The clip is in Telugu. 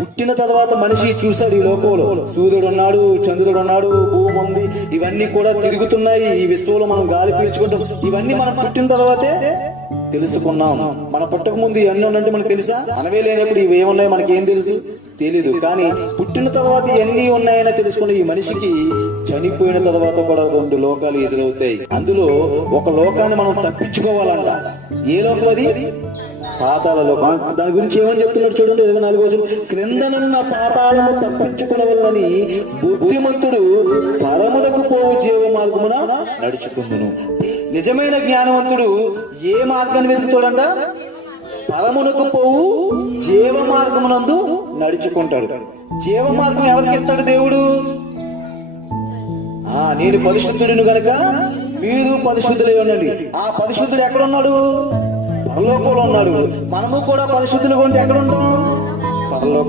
పుట్టిన తర్వాత మనిషి చూశాడు ఈ లోకంలో, సూర్యుడు ఉన్నాడు, చంద్రుడు ఉన్నాడు, భూమి ఉంది, ఇవన్నీ కూడా తిరుగుతున్నాయి. ఈ విశ్వంలో మనం గాలి పీల్చుకుంటాం. ఇవన్నీ మనం పుట్టిన తర్వాతే తెలుసుకున్నాం. మన పుట్టక ముందు ఇవన్నీ ఉన్నట్టు మనకు తెలుసా? మనవే లేనప్పుడు ఇవి ఏమున్నాయో మనకేం తెలుసు? తెలీదు. కానీ పుట్టిన తర్వాత ఎన్ని ఉన్నాయని తెలుసుకున్న ఈ మనిషికి చనిపోయిన తర్వాత కూడా 2 లోకాలు ఎదురవుతాయి. అందులో ఒక లోకాన్ని మనం తప్పించుకోవాలంట. ఏ లోకం అది? పాతాళ లోకం. దాని గురించి ఏమని చెప్తున్నాడు చూడండి, 24వ వచనం. క్రిందనున్న పాతాళము తప్పించుకునవలనని బుద్ధిమంతుడు పరమునకు పోవు జీవ మార్గమున నడుచుకుందును. నిజమైన జ్ఞానవంతుడు ఏ మార్గాన్ని వెతుకుతాడంట? పరమునకు పోవు జీవ మార్గమునందు నడుచుకుంటాడు. జీవ మార్గం ఎవరికి ఇస్తాడు దేవుడు? నేను పరిశుద్ధుడిని గనక మీరు పరిశుద్ధులై ఉండండి. ఆ పరిశుద్ధుడు ఎక్కడున్నాడు? పరలోకంలో ఉన్నాడు. మనము కూడా పరిశుద్ధులుగా ఉంటే ఎక్కడ ఉంటాం? పరలోకం.